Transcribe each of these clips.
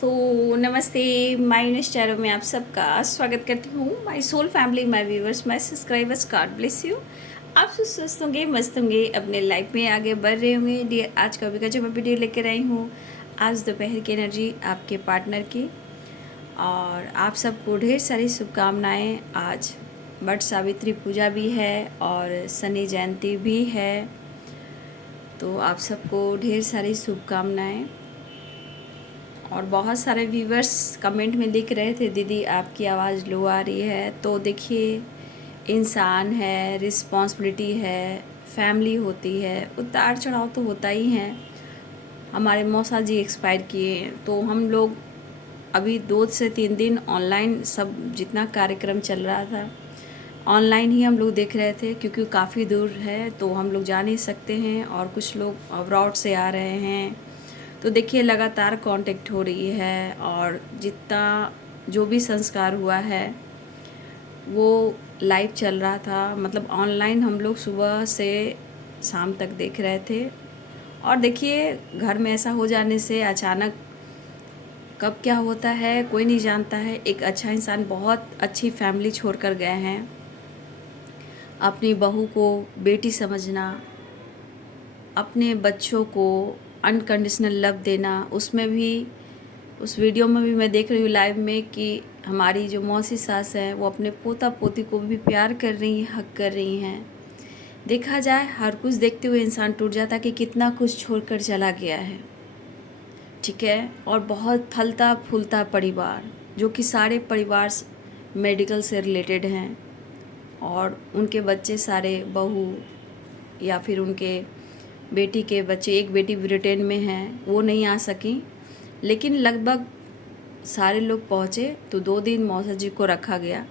दोस्तों नमस्ते। My news channel में आप सबका स्वागत करती हूँ। My soul family, my viewers, my subscribers, God bless you. आप सब स्वस्थ होंगे, मस्त होंगे, अपने लाइफ में आगे बढ़ रहे होंगे। डियर, आज का भी जो मैं वीडियो लेकर आई हूँ, आज दोपहर की एनर्जी आपके पार्टनर की, और आप सबको ढेर सारी शुभकामनाएँ। आज वट सावित्री पूजा भी है और शनि जयंती भी है, तो आप सबको ढेर सारी शुभकामनाएँ। और बहुत सारे व्यूवर्स कमेंट में लिख रहे थे, दीदी आपकी आवाज़ लो आ रही है। तो देखिए, इंसान है, रिस्पॉन्सिबिलिटी है, फैमिली होती है, उतार चढ़ाव तो होता ही है। हमारे मौसा जी एक्सपायर किए, तो हम लोग अभी 2 से 3 दिन ऑनलाइन सब जितना कार्यक्रम चल रहा था ऑनलाइन ही हम लोग देख रहे थे, क्योंकि काफ़ी दूर है तो हम लोग जा नहीं सकते हैं, और कुछ लोग अब्रॉड से आ रहे हैं। तो देखिए, लगातार कांटेक्ट हो रही है, और जितना जो भी संस्कार हुआ है वो लाइव चल रहा था। मतलब ऑनलाइन हम लोग सुबह से शाम तक देख रहे थे। और देखिए, घर में ऐसा हो जाने से अचानक कब क्या होता है कोई नहीं जानता है। एक अच्छा इंसान बहुत अच्छी फैमिली छोड़कर गए हैं। अपनी बहू को बेटी समझना, अपने बच्चों को अनकंडीशनल लव देना, उसमें भी उस वीडियो में भी मैं देख रही हूँ लाइव में कि हमारी जो मौसी सास हैं वो अपने पोता पोती को भी प्यार कर रही हैं, हक कर रही हैं। देखा जाए, हर कुछ देखते हुए इंसान टूट जाता कि कितना कुछ छोड़कर चला गया है, ठीक है। और बहुत फलता फूलता परिवार, जो कि सारे परिवार मेडिकल से रिलेटेड हैं, और उनके बच्चे सारे बहू या फिर उनके बेटी के बच्चे, एक बेटी ब्रिटेन में हैं, वो नहीं आ सकी, लेकिन लगभग सारे लोग पहुँचे। तो 2 दिन मौसा जी को रखा गया,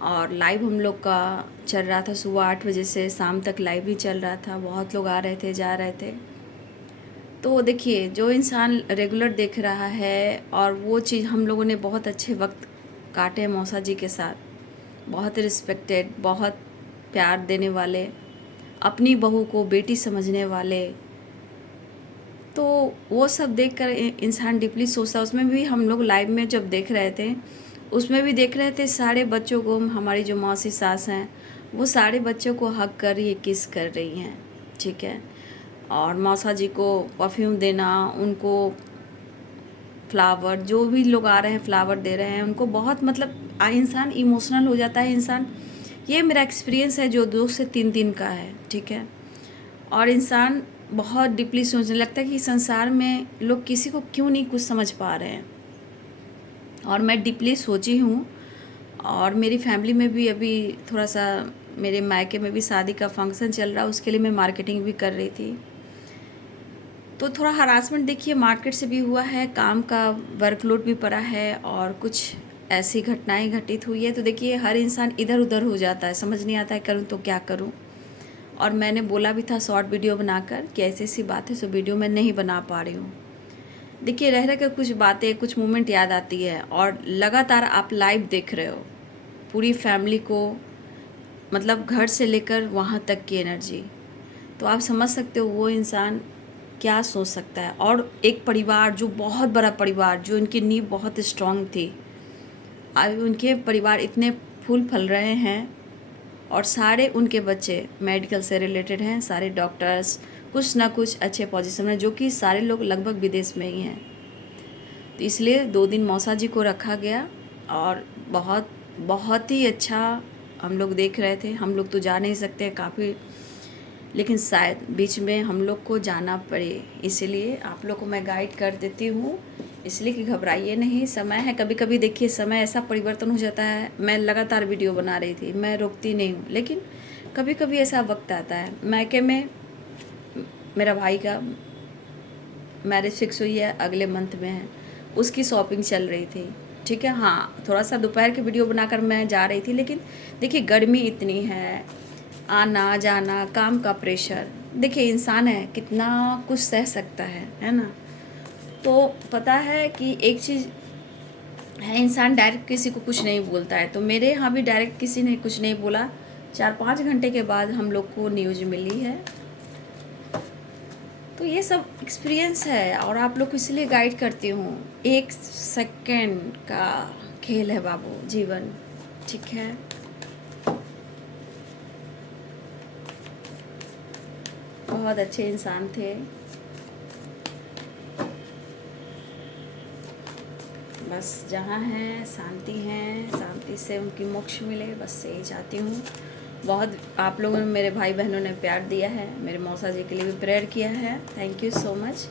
और लाइव हम लोग का चल रहा था। सुबह 8 बजे से शाम तक लाइव ही चल रहा था। बहुत लोग आ रहे थे, जा रहे थे। तो देखिए, जो इंसान रेगुलर देख रहा है, और वो चीज़ हम लोगों ने बहुत अच्छे वक्त काटे मौसा जी के साथ, बहुत रिस्पेक्टेड, बहुत प्यार देने वाले, अपनी बहू को बेटी समझने वाले, तो वो सब देखकर इंसान डीपली सोचता। उसमें भी हम लोग लाइव में जब देख रहे थे, उसमें भी देख रहे थे सारे बच्चों को, हमारी जो मौसी सास हैं वो सारे बच्चों को हग कर रही है, किस कर रही हैं, ठीक है। और मौसा जी को परफ्यूम देना, उनको फ्लावर, जो भी लोग आ रहे हैं फ्लावर दे रहे हैं उनको, बहुत मतलब इंसान इमोशनल हो जाता है इंसान। ये मेरा एक्सपीरियंस है जो 2 से 3 दिन का है, ठीक है। और इंसान बहुत डीपली सोचने लगता है कि संसार में लोग किसी को क्यों नहीं कुछ समझ पा रहे हैं। और मैं डीपली सोची हूँ, और मेरी फैमिली में भी अभी थोड़ा सा, मेरे मायके में भी शादी का फंक्शन चल रहा है, उसके लिए मैं मार्केटिंग भी कर रही थी। तो थोड़ा हरासमेंट देखिए मार्केट से भी हुआ है, काम का वर्कलोड भी पड़ा है, और कुछ ऐसी घटनाएं घटित हुई है। तो देखिए, हर इंसान इधर उधर हो जाता है, समझ नहीं आता है करूँ तो क्या करूँ। और मैंने बोला भी था शॉर्ट वीडियो बनाकर कि ऐसी ऐसी बात है, सो वीडियो मैं नहीं बना पा रही हूँ। देखिए, रह रह कर कुछ बातें, कुछ मोमेंट याद आती है, और लगातार आप लाइव देख रहे हो पूरी फैमिली को, मतलब घर से लेकर वहाँ तक की एनर्जी, तो आप समझ सकते हो वो इंसान क्या सोच सकता है। और एक परिवार जो बहुत बड़ा परिवार, जो इनकी नींव बहुत स्ट्रांग थी, आज उनके परिवार इतने फूल फल रहे हैं, और सारे उनके बच्चे मेडिकल से रिलेटेड हैं, सारे डॉक्टर्स, कुछ ना कुछ अच्छे पोजीशन में, जो कि सारे लोग लगभग विदेश में ही हैं। तो इसलिए 2 दिन मौसा जी को रखा गया, और बहुत बहुत ही अच्छा हम लोग देख रहे थे। हम लोग तो जा नहीं सकते काफ़ी, लेकिन शायद बीच में हम लोग को जाना पड़े, इसीलिए आप लोग को मैं गाइड कर देती हूँ, इसलिए कि घबराइए नहीं। समय है, कभी कभी देखिए समय ऐसा परिवर्तन हो जाता है। मैं लगातार वीडियो बना रही थी, मैं रुकती नहीं हूँ, लेकिन कभी कभी ऐसा वक्त आता है। मायके में मेरा भाई का मैरिज फिक्स हुई है, अगले मंथ में है, उसकी शॉपिंग चल रही थी, ठीक है। हाँ, थोड़ा सा दोपहर की वीडियो बनाकर मैं जा रही थी, लेकिन देखिए गर्मी इतनी है, आना जाना, काम का प्रेशर, देखिए इंसान है कितना कुछ सह सकता है ना। तो पता है कि एक चीज़ है, इंसान डायरेक्ट किसी को कुछ नहीं बोलता है। तो मेरे यहाँ भी डायरेक्ट किसी ने कुछ नहीं बोला। 4-5 घंटे के बाद हम लोग को न्यूज़ मिली है, तो ये सब एक्सपीरियंस है और आप लोग को इसलिए गाइड करती हूँ। 1 सेकंड का खेल है बाबू जीवन, ठीक है। बहुत अच्छे इंसान थे, बस जहाँ हैं शांति है, शांति से उनकी मोक्ष मिले, बस यही चाहती हूँ। बहुत आप लोगों ने, मेरे भाई बहनों ने प्यार दिया है, मेरे मौसा जी के लिए भी प्रेयर किया है, थैंक यू सो मच।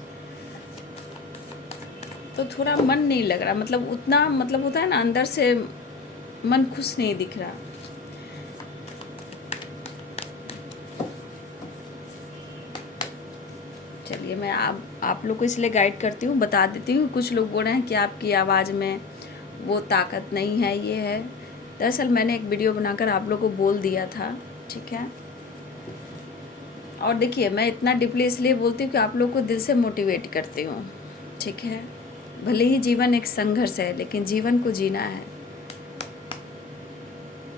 तो थोड़ा मन नहीं लग रहा, मतलब उतना, मतलब होता है ना अंदर से मन खुश नहीं दिख रहा। चलिए मैं आप लोग को इसलिए गाइड करती हूँ, बता देती हूँ। कुछ लोग बोल रहे हैं कि आपकी आवाज़ में वो ताकत नहीं है, ये है। दरअसल मैंने एक वीडियो बनाकर आप लोग को बोल दिया था, ठीक है। और देखिए मैं इतना डीपली इसलिए बोलती हूँ कि आप लोग को दिल से मोटिवेट करती हूँ, ठीक है। भले ही जीवन एक संघर्ष है, लेकिन जीवन को जीना है।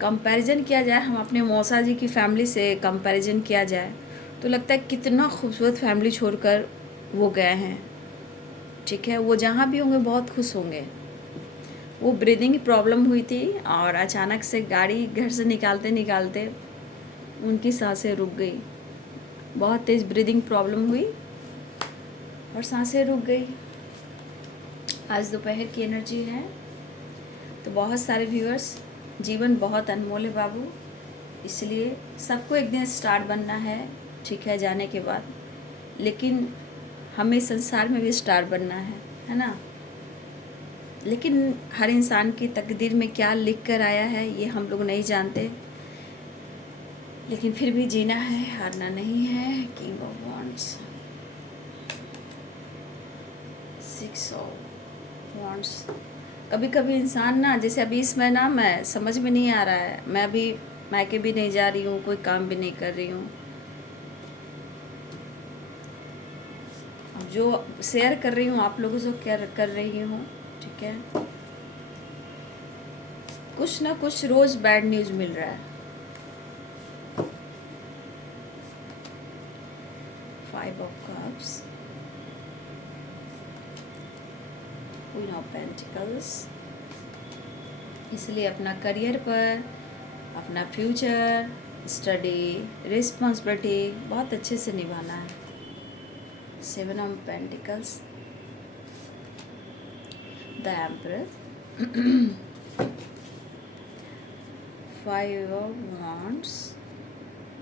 कंपैरिजन किया जाए, हम अपने मौसा जी की फैमिली से कंपैरिजन किया जाए तो लगता है कितना खूबसूरत फैमिली छोड़कर वो गए हैं, ठीक है। वो जहाँ भी होंगे बहुत खुश होंगे। वो ब्रीदिंग प्रॉब्लम हुई थी और अचानक से गाड़ी घर से निकालते निकालते उनकी सांसें रुक गई। बहुत तेज़ ब्रीदिंग प्रॉब्लम हुई और सांसें रुक गई। आज दोपहर की एनर्जी है। तो बहुत सारे व्यूअर्स, जीवन बहुत अनमोल है बाबू, इसलिए सबको एक दिन स्टार बनना है, ठीक है, जाने के बाद। लेकिन हमें संसार में भी स्टार बनना है ना। लेकिन हर इंसान की तकदीर में क्या लिख कर आया है ये हम लोग नहीं जानते, लेकिन फिर भी जीना है, हारना नहीं है। King of wands, 6 of wands. कभी कभी इंसान ना, जैसे अभी इसमें ना मैं समझ में नहीं आ रहा है, मैं अभी मायके भी नहीं जा रही हूँ, कोई काम भी नहीं कर रही हूँ। जो शेयर कर रही हूँ आप लोगों से क्या कर रही हूँ, ठीक है। कुछ ना कुछ रोज़ बैड न्यूज़ मिल रहा है। 5 of cups, queen of pentacles. इसलिए अपना करियर पर, अपना फ्यूचर, स्टडी, रिस्पॉन्सिबिलिटी बहुत अच्छे से निभाना है। 7 of pentacles, the emperor, 5 of wands,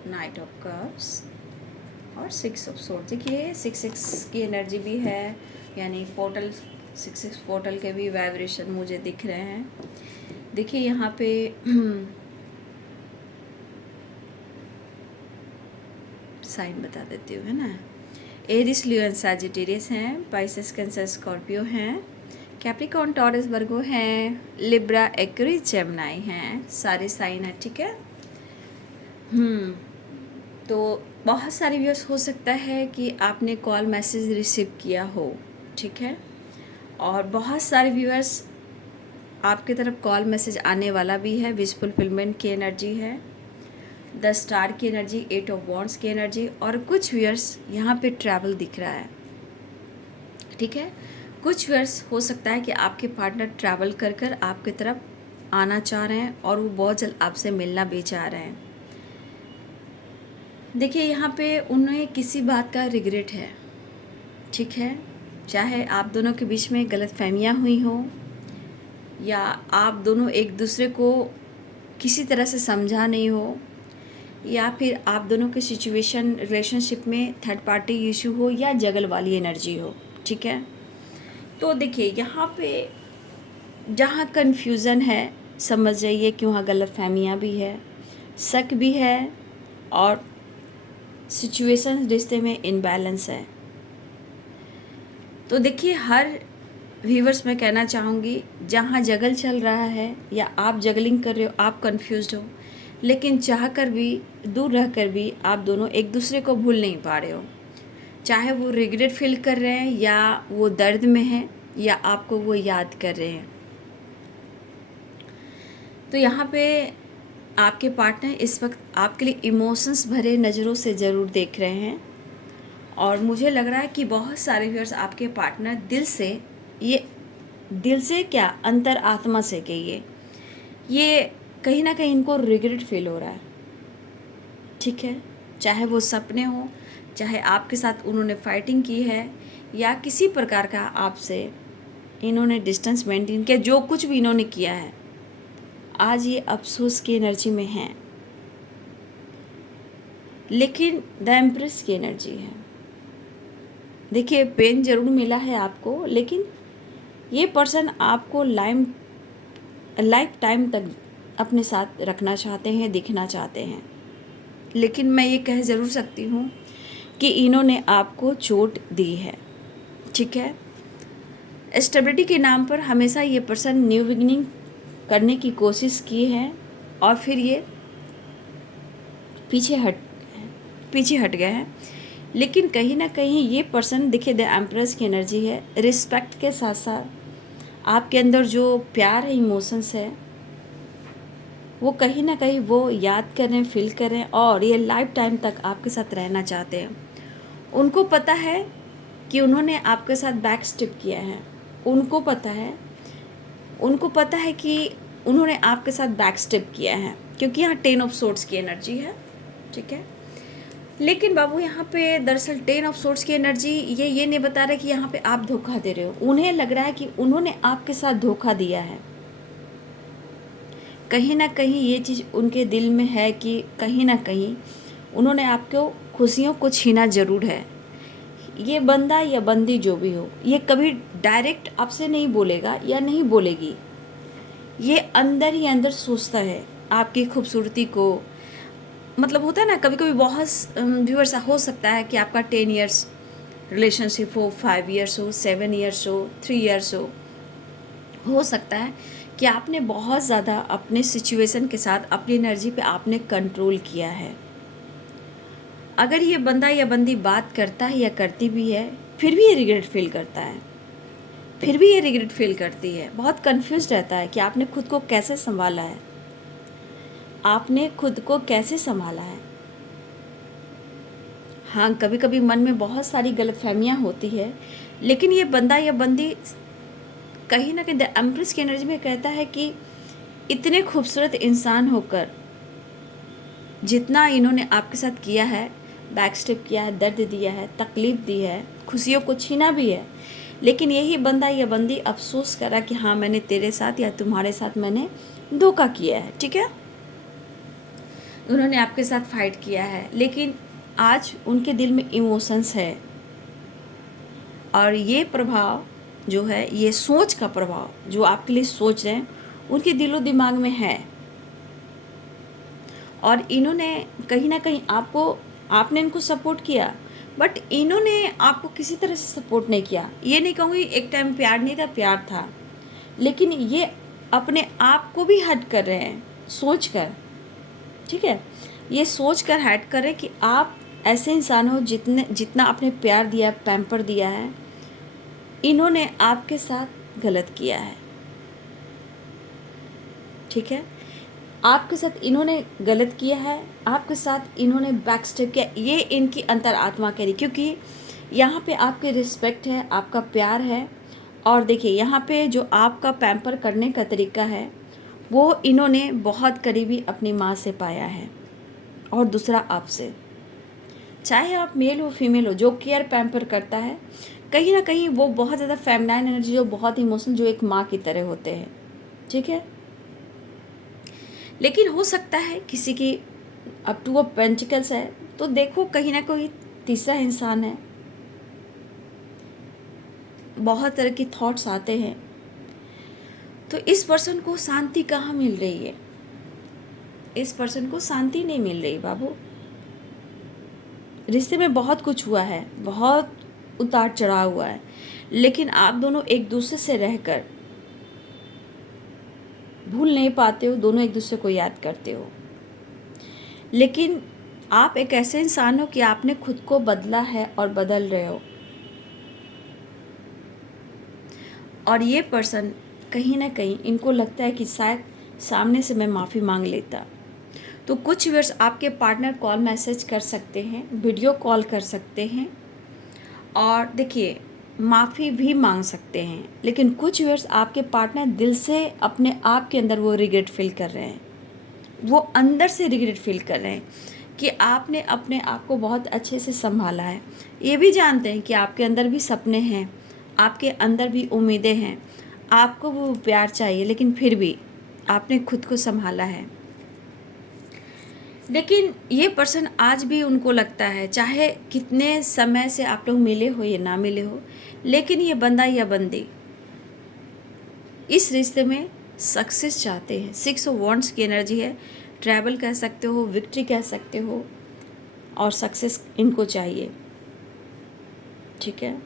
night of cups और 6 ऑफ सोर्ड। देखिए 6 की एनर्जी भी है, यानी पोर्टल, 6 पोर्टल के भी वाइब्रेशन मुझे दिख रहे हैं। देखिए यहाँ पे साइन बता देती हूँ, है ना। एरिस, लियो एंड सैजिटेरियस हैं, पाइसेस, कैंसर, स्कॉर्पियो हैं, कैप्रिकॉर्न, टॉरस, वर्गो हैं, लिब्रा, एक्वेरियस, जेमिनी हैं, सारे साइन हैं, ठीक है। तो बहुत सारे व्यूअर्स हो सकता है कि आपने कॉल मैसेज रिसीव किया हो, ठीक है। और बहुत सारे व्यूअर्स आपकी तरफ कॉल मैसेज आने वाला भी है। विश फुलफिलमेंट की एनर्जी है, 10 स्टार की एनर्जी, 8 ऑफ वॉन्ड्स की एनर्जी। और कुछ व्यूअर्स यहाँ पे ट्रैवल दिख रहा है, ठीक है। कुछ व्यूअर्स हो सकता है कि आपके पार्टनर ट्रैवल कर कर आपकी तरफ आना चाह रहे हैं और वो बहुत जल्द आपसे मिलना भी चाह रहे हैं। देखिए यहाँ पे उन्हें किसी बात का रिग्रेट है, ठीक है। चाहे आप दोनों के बीच में गलतफहमियाँ हुई हो, या आप दोनों एक दूसरे को किसी तरह से समझा नहीं हो, या फिर आप दोनों के सिचुएशन रिलेशनशिप में थर्ड पार्टी इशू हो या जगल वाली एनर्जी हो, ठीक है। तो देखिए यहाँ पे जहाँ कन्फ्यूज़न है, समझ जाइए कि वहाँ गलतफहमियाँ भी है, शक भी है, और सिचुएशन रिश्ते में इनबैलेंस है। तो देखिए हर व्यूवर्स में कहना चाहूँगी, जहाँ जगल चल रहा है या आप जगलिंग कर रहे हो, आप कंफ्यूज्ड हो, लेकिन चाह कर भी, दूर रह कर भी आप दोनों एक दूसरे को भूल नहीं पा रहे हो। चाहे वो रिग्रेट फील कर रहे हैं, या वो दर्द में है, या आपको वो याद कर रहे हैं। तो यहाँ पे आपके पार्टनर इस वक्त आपके लिए इमोशंस भरे नज़रों से ज़रूर देख रहे हैं, और मुझे लग रहा है कि बहुत सारे व्यूअर्स आपके पार्टनर दिल से क्या अंतर आत्मा से कहिए, ये कहीं ना कहीं इनको रिग्रेट फील हो रहा है। ठीक है, चाहे वो सपने हो, चाहे आपके साथ उन्होंने फाइटिंग की है, या किसी प्रकार का आपसे इन्होंने डिस्टेंस मेंटेन किया, जो कुछ भी इन्होंने किया है, आज ये अफसोस की एनर्जी में हैं। लेकिन द एम्प्रेस की एनर्जी है। देखिए, पेन जरूर मिला है आपको, लेकिन ये पर्सन आपको लाइफ टाइम तक अपने साथ रखना चाहते हैं, दिखना चाहते हैं। लेकिन मैं ये कह ज़रूर सकती हूँ कि इन्होंने आपको चोट दी है। ठीक है, स्टेबिलिटी के नाम पर हमेशा ये पर्सन न्यू बिगिनिंग करने की कोशिश की है, और फिर ये पीछे हट गए हैं। लेकिन कहीं ना कहीं ये पर्सन, देखिए द एम्प्रेस की एनर्जी है, रिस्पेक्ट के साथ साथ आपके अंदर जो प्यार है, इमोशंस है, वो कहीं ना कहीं वो याद करें, फील करें, और ये लाइफ टाइम तक आपके साथ रहना चाहते हैं। उनको पता है कि उन्होंने आपके साथ बैक स्टेप किया है, उनको पता है कि उन्होंने आपके साथ बैक स्टेप किया है, क्योंकि यहाँ 10 ऑफ सोर्ड्स की एनर्जी है। ठीक है, लेकिन बाबू यहाँ पे दरअसल 10 ऑफ सोर्ड्स की एनर्जी ये नहीं बता रहा कि यहाँ पे आप धोखा दे रहे हो। उन्हें लग रहा है कि उन्होंने आपके साथ धोखा दिया है। कहीं ना कहीं ये चीज़ उनके दिल में है कि कहीं ना कहीं उन्होंने आपको खुशियों को छीना ज़रूर है। ये बंदा या बंदी जो भी हो, ये कभी डायरेक्ट आपसे नहीं बोलेगा या नहीं बोलेगी, ये अंदर ही अंदर सोचता है आपकी खूबसूरती को। मतलब होता है ना, कभी कभी बहुत व्यूअर्स हो सकता है कि आपका 10 इयर्स रिलेशनशिप हो, 5 इयर्स हो, 7 इयर्स हो, 3 इयर्स हो सकता है कि आपने बहुत ज़्यादा अपने सिचुएशन के साथ अपनी एनर्जी पे आपने कंट्रोल किया है। अगर ये बंदा या बंदी बात करता है या करती भी है, फिर भी ये रिग्रेट फील करता है, फिर भी ये रिग्रेट फील करती है, बहुत कंफ्यूज रहता है कि आपने खुद को कैसे संभाला है, आपने खुद को कैसे संभाला है। हाँ, कभी कभी मन में बहुत सारी गलतफहमियाँ होती है, लेकिन ये बंदा या बंदी कहीं ना कहीं द एम्प्रेस की एनर्जी में कहता है कि इतने खूबसूरत इंसान होकर जितना इन्होंने आपके साथ किया है, बैक स्टेप किया है, दर्द दिया है, तकलीफ़ दी है, खुशियों को छीना भी है, लेकिन यही बंदा या बंदी अफसोस करा कि हाँ, मैंने तेरे साथ या तुम्हारे साथ मैंने धोखा किया है। ठीक है, उन्होंने आपके साथ फाइट किया है, लेकिन आज उनके दिल में इमोशंस है, और ये प्रभाव जो है, ये सोच का प्रभाव जो आपके लिए सोच रहे हैं, उनके दिलो दिमाग में है। और इन्होंने कहीं ना कहीं आपने इनको सपोर्ट किया, बट इन्होंने आपको किसी तरह से सपोर्ट नहीं किया। ये नहीं कहूँगी एक टाइम प्यार नहीं था, प्यार था, लेकिन ये अपने आप को भी हट कर रहे हैं सोच कर। ठीक है, ये सोच कर हट कर रहे कि आप ऐसे इंसान हो जितना आपने प्यार दिया, पैम्पर दिया है, इन्होंने आपके साथ गलत किया है। ठीक है, आपके साथ इन्होंने गलत किया है, आपके साथ इन्होंने बैक स्टेप किया, ये इनकी अंतर आत्मा कह रही, क्योंकि यहाँ पे आपकी रिस्पेक्ट है, आपका प्यार है। और देखिए, यहाँ पे जो आपका पैम्पर करने का तरीका है, वो इन्होंने बहुत करीबी अपनी माँ से पाया है, और दूसरा आपसे। चाहे आप मेल हो फीमेल हो, जो केयर पैम्पर करता है, कहीं ना कहीं वो बहुत ज़्यादा फेमिनाइन एनर्जी, जो बहुत इमोशनल, जो एक माँ की तरह होते हैं। ठीक है, लेकिन हो सकता है किसी की अप टू अ पेंटिकल्स है, तो देखो कहीं ना कोई तीसरा इंसान है, बहुत तरह की थॉट्स आते हैं। तो इस पर्सन को शांति कहाँ मिल रही है? इस पर्सन को शांति नहीं मिल रही बाबू। रिश्ते में बहुत कुछ हुआ है, बहुत उतार चढ़ाव हुआ है, लेकिन आप दोनों एक दूसरे से रहकर भूल नहीं पाते हो, दोनों एक दूसरे को याद करते हो। लेकिन आप एक ऐसे इंसान हो कि आपने खुद को बदला है और बदल रहे हो, और ये पर्सन कहीं ना कहीं इनको लगता है कि शायद सामने से मैं माफ़ी मांग लेता। तो कुछ व्यूअर्स आपके पार्टनर कॉल मैसेज कर सकते हैं, वीडियो कॉल कर सकते हैं, और देखिए, माफ़ी भी मांग सकते हैं, लेकिन कुछ व्यूअर्स आपके पार्टनर दिल से अपने आप के अंदर वो रिग्रेट फील कर रहे हैं, वो अंदर से रिग्रेट फील कर रहे हैं कि आपने अपने आप को बहुत अच्छे से संभाला है। ये भी जानते हैं कि आपके अंदर भी सपने हैं, आपके अंदर भी उम्मीदें हैं, आपको वो प्यार चाहिए, लेकिन फिर भी आपने खुद को संभाला है। लेकिन ये पर्सन आज भी उनको लगता है, चाहे कितने समय से आप लोग मिले हो या ना मिले हो, लेकिन ये बंदा या बंदी इस रिश्ते में सक्सेस चाहते हैं। 6 ऑफ वॉन्ड्स की एनर्जी है, ट्रैवल कह सकते हो, विक्ट्री कह सकते हो, और सक्सेस इनको चाहिए। ठीक है,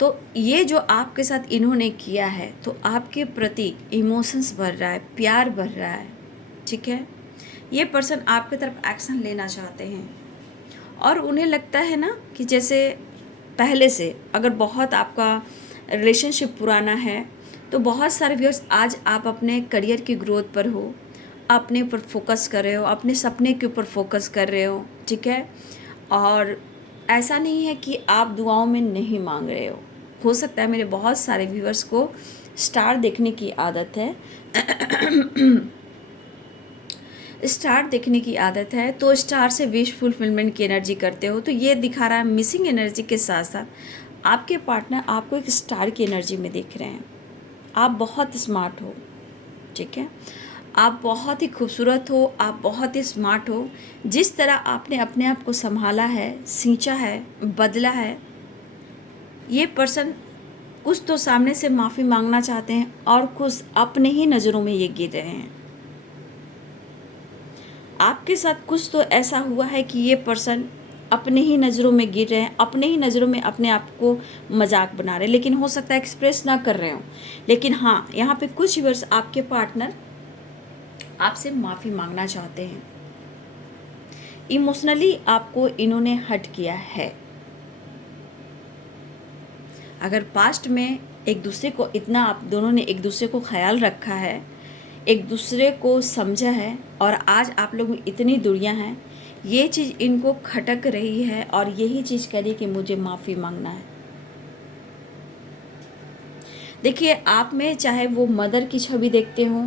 तो ये जो आपके साथ इन्होंने किया है, तो आपके प्रति इमोशंस बढ़ रहा है, प्यार बढ़ रहा है। ठीक है, ये पर्सन आपके तरफ एक्शन लेना चाहते हैं, और उन्हें लगता है ना कि जैसे पहले से अगर बहुत आपका रिलेशनशिप पुराना है, तो बहुत सारे व्यूअर्स आज आप अपने करियर की ग्रोथ पर हो, अपने ऊपर फोकस कर रहे हो, अपने सपने के ऊपर फोकस कर रहे हो। ठीक है, और ऐसा नहीं है कि आप दुआओं में नहीं मांग रहे हो सकता है मेरे बहुत सारे व्यूअर्स को स्टार देखने की आदत है स्टार देखने की आदत है, तो स्टार से विश फुलफिलमेंट की एनर्जी करते हो, तो ये दिखा रहा है मिसिंग एनर्जी के साथ साथ आपके पार्टनर आपको एक स्टार की एनर्जी में देख रहे हैं। आप बहुत स्मार्ट हो। ठीक है, आप बहुत ही खूबसूरत हो, आप बहुत ही स्मार्ट हो। जिस तरह आपने अपने आप को संभाला है, सींचा है, बदला है, ये पर्सन कुछ तो सामने से माफ़ी मांगना चाहते हैं, और कुछ अपने ही नज़रों में ये गिर रहे हैं। आपके साथ कुछ तो ऐसा हुआ है कि ये पर्सन अपने ही नज़रों में गिर रहे हैं, अपने ही नज़रों में अपने आप को मजाक बना रहे हैं, लेकिन हो सकता है एक्सप्रेस ना कर रहे हो। लेकिन हाँ, यहाँ पे कुछ वर्ष आपके पार्टनर आपसे माफ़ी मांगना चाहते हैं। इमोशनली आपको इन्होंने हर्ट किया है। अगर पास्ट में एक दूसरे को इतना आप दोनों ने एक दूसरे को ख्याल रखा है, एक दूसरे को समझा है, और आज आप लोग में इतनी दूरियां हैं, ये चीज़ इनको खटक रही है, और यही चीज़ कह रही है कि मुझे माफ़ी मांगना है। देखिए, आप में चाहे वो मदर की छवि देखते हो,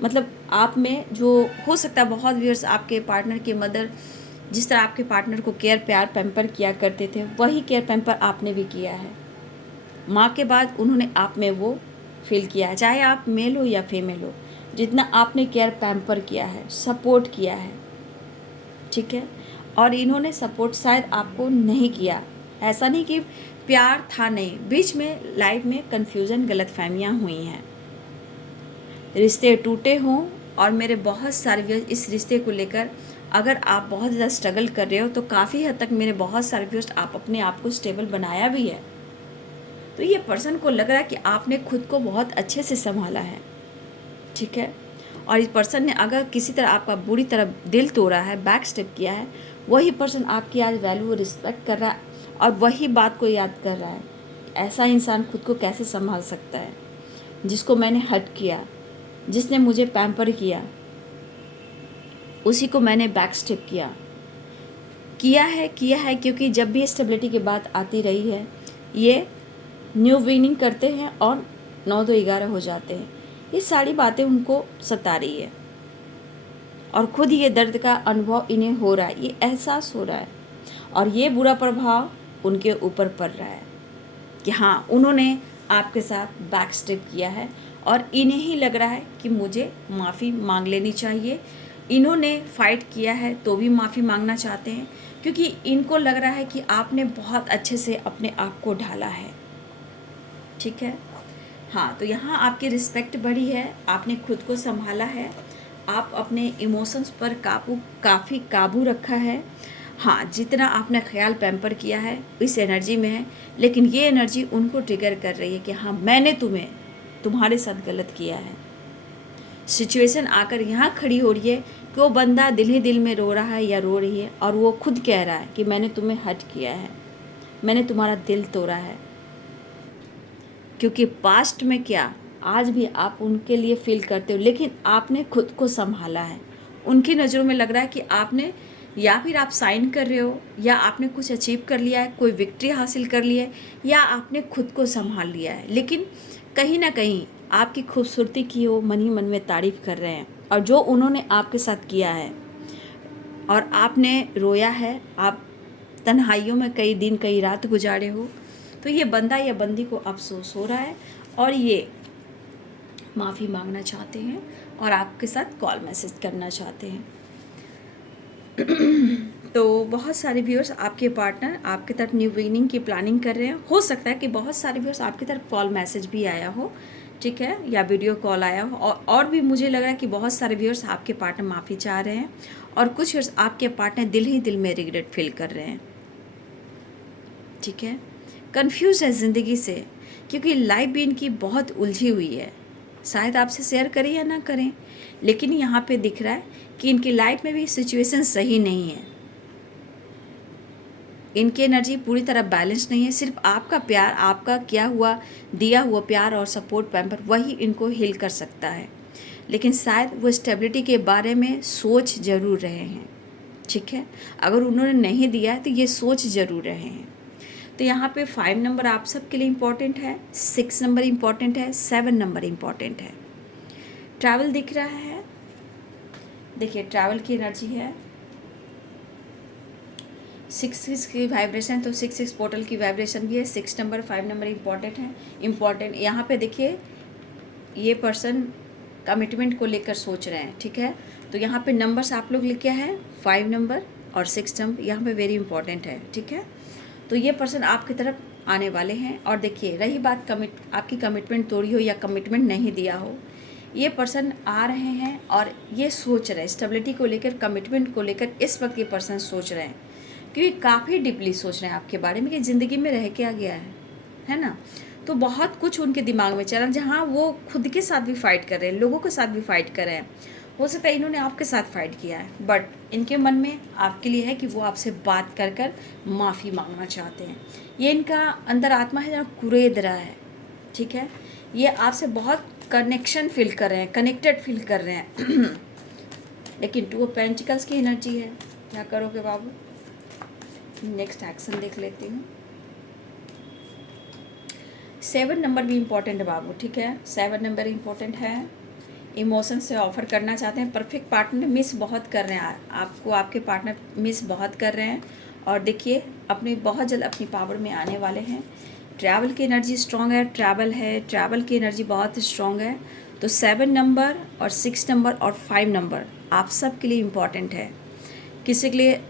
मतलब आप में जो हो सकता है बहुत व्यूअर्स आपके पार्टनर के मदर जिस तरह आपके पार्टनर को केयर प्यार पैम्पर किया करते थे, वही केयर पैम्पर आपने भी किया है। माँ के बाद उन्होंने आप में वो फील किया है, चाहे आप मेल हो या फीमेल हो, जितना आपने केयर पैम्पर किया है, सपोर्ट किया है। ठीक है, और इन्होंने सपोर्ट शायद आपको नहीं किया। ऐसा नहीं कि प्यार था नहीं, बीच में लाइफ में कन्फ्यूज़न गलतफहमियाँ हुई हैं, रिश्ते टूटे हों, और मेरे बहुत सारे व्यूअर्स इस रिश्ते को लेकर अगर आप बहुत ज़्यादा स्ट्रगल कर रहे हो, तो काफ़ी हद तक मेरे बहुत सारे व्यूअर्स आप अपने आप को स्टेबल बनाया भी है। तो ये पर्सन को लग रहा है कि आपने खुद को बहुत अच्छे से संभाला है। ठीक है, और इस पर्सन ने अगर किसी तरह आपका बुरी तरह दिल तोड़ा है, बैक स्टेप किया है, वही पर्सन आपकी आज वैल्यू रिस्पेक्ट कर रहा है, और वही बात को याद कर रहा है। ऐसा इंसान खुद को कैसे संभाल सकता है? जिसको मैंने हर्ट किया, जिसने मुझे पैम्पर किया, उसी को मैंने बैक स्टेप किया है, क्योंकि जब भी स्टेबिलिटी की बात आती रही है, ये न्यू विनिंग करते हैं और 9-2-11 हो जाते हैं। ये सारी बातें उनको सता रही है, और खुद ये दर्द का अनुभव इन्हें हो रहा है, ये एहसास हो रहा है, और ये बुरा प्रभाव उनके ऊपर पड़ रहा है कि हाँ, उन्होंने आपके साथ बैक स्टेप किया है, और इन्हें ही लग रहा है कि मुझे माफ़ी मांग लेनी चाहिए। इन्होंने फाइट किया है तो भी माफ़ी मांगना चाहते हैं, क्योंकि इनको लग रहा है कि आपने बहुत अच्छे से अपने आप को ढाला है। ठीक है, हाँ, तो यहाँ आपकी रिस्पेक्ट बढ़ी है, आपने खुद को संभाला है, आप अपने इमोशंस पर काफ़ी काबू रखा है। हाँ, जितना आपने ख्याल पैम्पर किया है इस एनर्जी में है, लेकिन ये एनर्जी उनको ट्रिगर कर रही है कि हाँ, मैंने तुम्हारे साथ गलत किया है। सिचुएशन आकर यहाँ खड़ी हो रही है कि वो बंदा दिल ही दिल में रो रहा है या रो रही है, और वो खुद कह रहा है कि मैंने तुम्हें हर्ट किया है, मैंने तुम्हारा दिल तोड़ा है। क्योंकि पास्ट में क्या, आज भी आप उनके लिए फील करते हो, लेकिन आपने खुद को संभाला है। उनकी नज़रों में लग रहा है कि आपने या फिर आप साइन कर रहे हो, या आपने कुछ अचीव कर लिया है, कोई विक्ट्री हासिल कर ली है, या आपने खुद को संभाल लिया है, लेकिन कहीं ना कहीं आपकी खूबसूरती की वो मन ही मन में तारीफ़ कर रहे हैं, और जो उन्होंने आपके साथ किया है और आपने रोया है, आप तन्हाइयों में कई दिन कई रात गुजारे हो, तो ये बंदा या बंदी को अफसोस हो रहा है और ये माफ़ी मांगना चाहते हैं और आपके साथ कॉल मैसेज करना चाहते हैं। तो बहुत सारे व्यूअर्स आपके पार्टनर आपके तरफ न्यू बिगिनिंग की प्लानिंग कर रहे हैं। हो सकता है कि बहुत सारे व्यूअर्स आपकी तरफ कॉल मैसेज भी आया हो, ठीक है, या वीडियो कॉल आया हो, और भी मुझे लग रहा है कि बहुत सारे व्यूअर्स आपके पार्टनर माफ़ी चाह रहे हैं, और कुछ व्यूअर्स आपके पार्टनर दिल ही दिल में रिग्रेट फील कर रहे हैं, ठीक है। कंफ्यूज है ज़िंदगी से, क्योंकि लाइफ भी इनकी बहुत उलझी हुई है। शायद आपसे शेयर करें या ना करें, लेकिन यहाँ पे दिख रहा है कि इनकी लाइफ में भी सिचुएशन सही नहीं है, इनकी एनर्जी पूरी तरह बैलेंस नहीं है। सिर्फ आपका प्यार, आपका किया हुआ दिया हुआ प्यार और सपोर्ट पैम्पर वही इनको हील कर सकता है, लेकिन शायद वो स्टेबिलिटी के बारे में सोच ज़रूर रहे हैं, ठीक है। अगर उन्होंने नहीं दिया है तो ये सोच ज़रूर रहे हैं। तो यहाँ पे 5 नंबर आप सबके लिए इम्पॉर्टेंट है, 6 नंबर इम्पॉर्टेंट है, 7 नंबर इम्पॉर्टेंट है। ट्रैवल दिख रहा है, देखिए ट्रैवल की एनर्जी है, 6 की वाइब्रेशन, तो 6 पोर्टल की वाइब्रेशन भी है। 6 नंबर 5 नंबर इम्पॉर्टेंट है। इम्पॉर्टेंट यहाँ पे देखिए, ये पर्सन कमिटमेंट को लेकर सोच रहे हैं, ठीक है। तो यहाँ पे नंबर्स आप लोग लिखे हैं 5 नंबर और 6 नंबर, यहाँ पे वेरी इंपॉर्टेंट है, ठीक है। तो ये पर्सन आपकी तरफ आने वाले हैं। और देखिए रही बात आपकी कमिटमेंट तोड़ी हो या कमिटमेंट नहीं दिया हो, ये पर्सन आ रहे हैं और ये सोच रहे हैं स्टेबिलिटी को लेकर, कमिटमेंट को लेकर इस वक्त ये पर्सन सोच रहे हैं, क्योंकि काफ़ी डीपली सोच रहे हैं आपके बारे में कि ज़िंदगी में रह क्या गया है ना। तो बहुत कुछ उनके दिमाग में चल रहा है, जहाँ वो खुद के साथ भी फाइट कर रहे हैं, लोगों के साथ भी फाइट कर रहे हैं। हो सकता है इन्होंने आपके साथ फाइट किया है, बट इनके मन में आपके लिए है कि वो आपसे बात कर कर माफ़ी मांगना चाहते हैं। ये इनका अंदर आत्मा है, जहाँ कुरेद रहा है, ठीक है। ये आपसे बहुत कनेक्शन फील कर रहे हैं, कनेक्टेड फील कर रहे हैं। लेकिन 2 ऑफ पेंटिकल्स की एनर्जी है, क्या करोगे बाबू। नेक्स्ट एक्शन देख लेती हूँ। 7 नंबर भी इम्पॉर्टेंट है बाबू, ठीक है। 7 नंबर इम्पॉर्टेंट है। इमोशन से ऑफर करना चाहते हैं, परफेक्ट पार्टनर मिस बहुत कर रहे हैं आपको, आपके पार्टनर मिस बहुत कर रहे हैं, और देखिए अपनी बहुत जल्द अपनी पावर में आने वाले हैं। ट्रैवल की एनर्जी स्ट्रॉन्ग है, ट्रैवल है, ट्रैवल की एनर्जी बहुत स्ट्रॉन्ग है। तो 7 नंबर और 6 नंबर और 5 नंबर आप सब के लिए इम्पॉर्टेंट है। किसी के लिए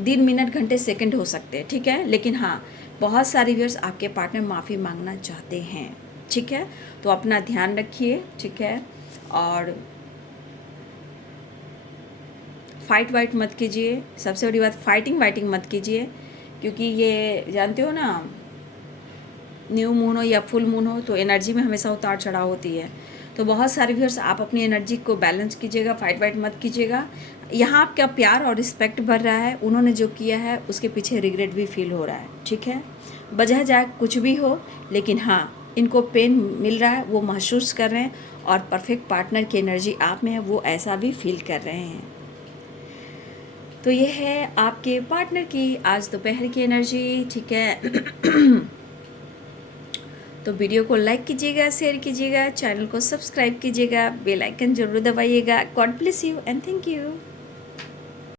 दिन, मिनट, घंटे, सेकंड हो सकते हैं, ठीक है। लेकिन हाँ, बहुत सारे व्यूअर्स आपके पार्टनर माफ़ी मांगना चाहते हैं, ठीक है। तो अपना ध्यान रखिए, ठीक है। और फाइट वाइट मत कीजिए, सबसे बड़ी बात फाइटिंग वाइटिंग मत कीजिए, क्योंकि ये जानते हो ना, न्यू मून हो या फुल मून हो तो एनर्जी में हमेशा उतार चढ़ाव होती है। तो बहुत सारे व्यूअर्स आप अपनी एनर्जी को बैलेंस कीजिएगा, फाइट वाइट मत कीजिएगा। यहाँ आपका प्यार और रिस्पेक्ट बढ़ रहा है, उन्होंने जो किया है उसके पीछे रिग्रेट भी फील हो रहा है, ठीक है। वजह जाए कुछ भी हो, लेकिन हाँ इनको पेन मिल रहा है, वो महसूस कर रहे हैं, और परफेक्ट पार्टनर की एनर्जी आप में है, वो ऐसा भी फील कर रहे हैं। तो ये है आपके पार्टनर की आज दोपहर की एनर्जी, ठीक है। तो वीडियो को लाइक कीजिएगा, शेयर कीजिएगा, चैनल को सब्सक्राइब कीजिएगा, बेल आइकन जरूर दबाइएगा। God bless you and thank you.